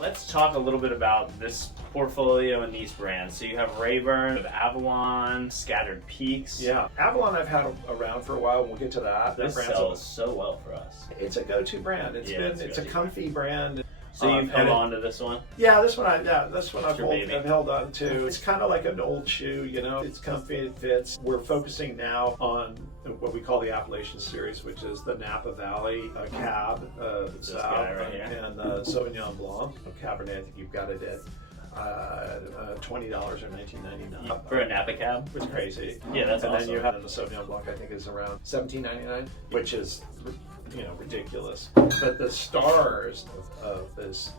Let's talk a little bit about this portfolio and these brands. So you have Raeburn, you have Avalon, Scattered Peaks. Yeah, Avalon I've had around for a while. We'll get to that. This sells so well for us. It's a go-to brand. It's a comfy brand. So you've held on to this one? Yeah, this one I've held on to. It's kind of like an old shoe, you know. It's comfy, it fits. We're focusing now on what we call the Appalachian series, which is the Napa Valley Cab, South, right here. and Sauvignon Blanc, Cabernet. I think you've got it at $20 or $19.99 for a Napa Cab. It's crazy. Yeah, that's awesome. And then you have the Sauvignon Blanc. I think is around $17.99, which is ridiculous. But the stars of this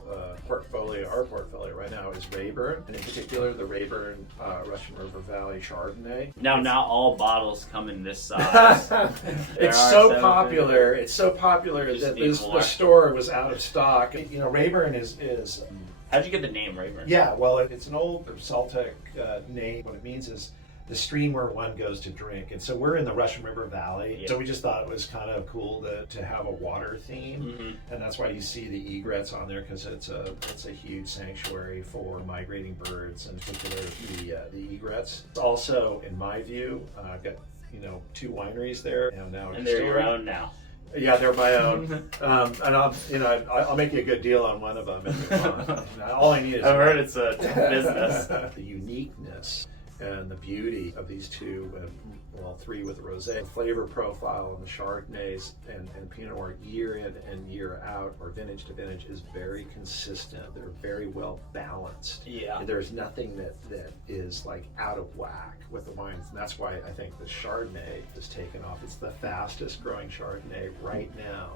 portfolio, our portfolio right now, is Raeburn, and in particular the Raeburn Russian River Valley Chardonnay. Now, not all bottles come in this size. It's so popular. It's so popular that the store was out of stock. You know, Raeburn is. How'd you get the name Raeburn? Yeah, well, it's an old Celtic name. What it means is the stream where one goes to drink. And so we're in the Russian River Valley. Yeah. So we just thought it was kind of cool to have a water theme. Mm-hmm. And that's why you see the egrets on there, because it's a huge sanctuary for migrating birds, in particular the egrets. It's also, in my view, got 2 wineries there. And they're your own now. Yeah, they're my own, and I'll make you a good deal on one of them if you want. All I need is. I've heard it's a business. The uniqueness and the beauty of these 2, 3 with the rosé, the flavor profile and the Chardonnays and Pinot Noir year in and year out, or vintage to vintage, is very consistent. They're very well balanced. Yeah. There's nothing that is like out of whack with the wines, and that's why I think the Chardonnay has taken off. It's the fastest growing Chardonnay right now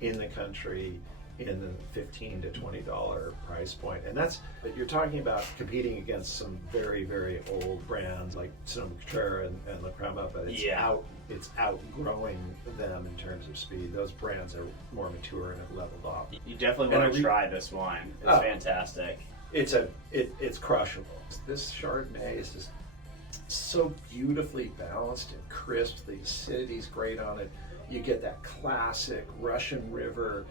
in the country, in the $15 to $20 price point. And you're talking about competing against some very, very old brands like Sonoma-Cutrer and La Crema, but it's outgrowing them in terms of speed. Those brands are more mature and have leveled off. You definitely want to try this wine. It's fantastic. It's crushable. This Chardonnay is just so beautifully balanced and crisp. The acidity's great on it. You get that classic Russian River,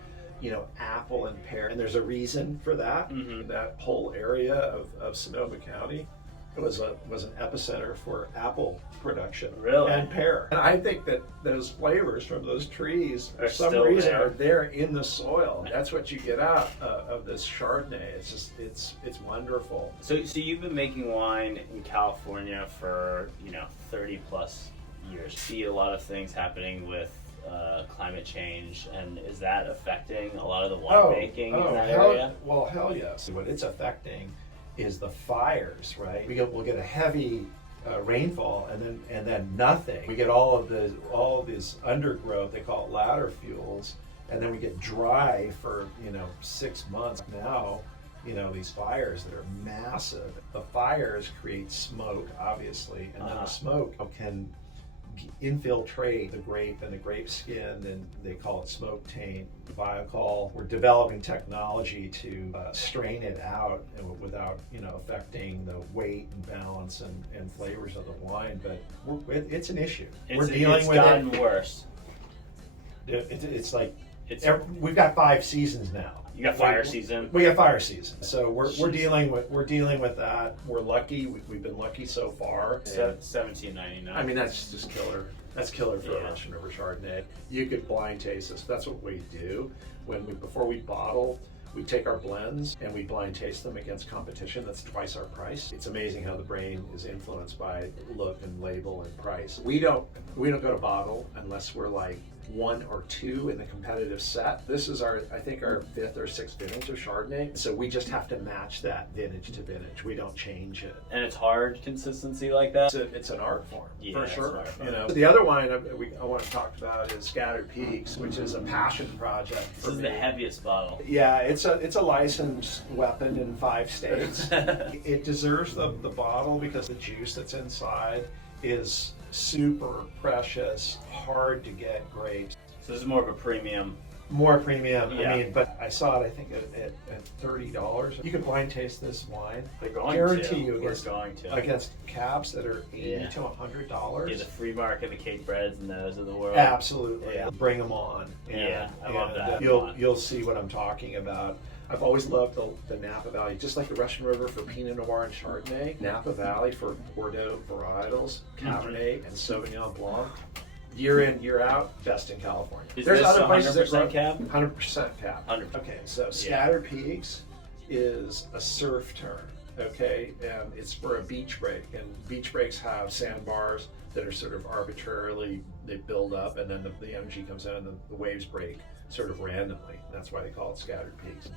apple and pear, and there's a reason for that. Mm-hmm. That whole area of Sonoma County was an epicenter for apple production, and pear. And I think that those flavors from those trees, for some reason, are there in the soil. That's what you get out of this Chardonnay. It's wonderful. So you've been making wine in California for 30 plus years. See a lot of things happening with climate change, and is that affecting a lot of the wine in that area? Well, hell yes. What it's affecting is the fires, right? We'll get a heavy rainfall and then nothing. We get all of this undergrowth, they call it ladder fuels, and then we get dry for 6 months. Now these fires that are massive. The fires create smoke, obviously, and then the smoke can infiltrate the grape and the grape skin, and they call it smoke taint, viacol. We're developing technology to strain it out without affecting the weight and balance and flavors of the wine. But it's an issue. We're dealing with it. It's gotten worse. We've got 5 seasons now. You got fire season. We got fire season, so we're dealing with that. We're lucky. We've been lucky so far. $17.99. I mean, that's just killer. That's killer for a Russian River Chardonnay. You could blind taste this. That's what we do before we bottle. We take our blends and we blind taste them against competition. That's twice our price. It's amazing how the brain is influenced by look and label and price. We don't go to bottle unless we're like 1 or 2 in the competitive set. This is our 5th or 6th vintage of Chardonnay. So we just have to match that vintage to vintage. We don't change it. And it's hard consistency like that? It's an art form, for sure. Form. The other wine I want to talk about is Scattered Peaks, which is a passion project for me. This is the heaviest bottle. Yeah, it's a licensed weapon in 5 states. It deserves the bottle because the juice that's inside is super precious, hard to get grapes. So this is more of a premium. More premium. Yeah. I mean, but I saw it, I think, at $30. You can blind taste this wine. They're going guarantee to. you against cabs that are $80 to $100. Yeah, the Free Market, the Cake Breads, and those of the world. Absolutely. Yeah. Bring them on. I love that. You'll see what I'm talking about. I've always loved the Napa Valley, just like the Russian River for Pinot Noir and Chardonnay, Napa Valley for Bordeaux varietals, Cabernet and Sauvignon Blanc. Year in, year out, best in California. Is There's this other places that 100% cab? 100% cab. 100%. Okay, so Scattered Peaks is a surf turn, okay, and it's for a beach break, and beach breaks have sandbars that are sort of arbitrarily, they build up, and then the energy comes in and the waves break sort of randomly. That's why they call it Scattered Peaks.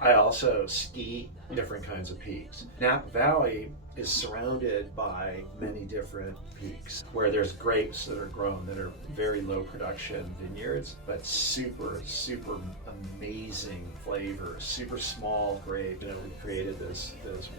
I also ski different kinds of peaks. Napa Valley is surrounded by many different peaks where there's grapes that are grown that are very low production vineyards, but super, super amazing flavor, super small grape. You know, we created this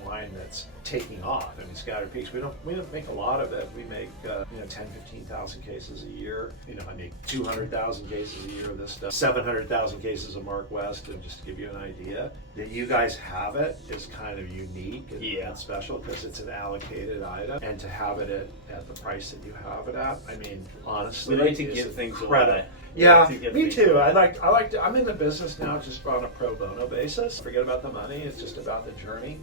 wine that's taking off. I mean, Scattered Peaks, we don't make a lot of it. We make 10, 15,000 cases a year. You know, I make 200,000 cases a year of this stuff, 700,000 cases of Mark West, and just to give you an idea, that you guys have it is kind of unique and special because it's an allocated item, and to have it at the price that you have it at, I mean, honestly, we like to give things away. Yeah, me too. I like to. I'm in the business now just on a pro bono basis. Forget about the money. It's just about the journey.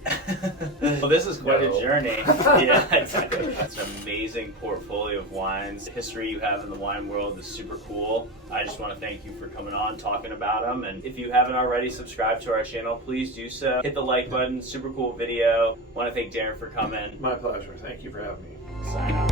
Well, this is quite a journey. Yeah, exactly. It's an amazing portfolio of wines. The history you have in the wine world is super cool. I just want to thank you for coming on, talking about them. And if you haven't already subscribed to our channel, please do so. Hit the like button. Super cool video. Want to thank Darren for coming. My pleasure. Thank you for having me. Sign out.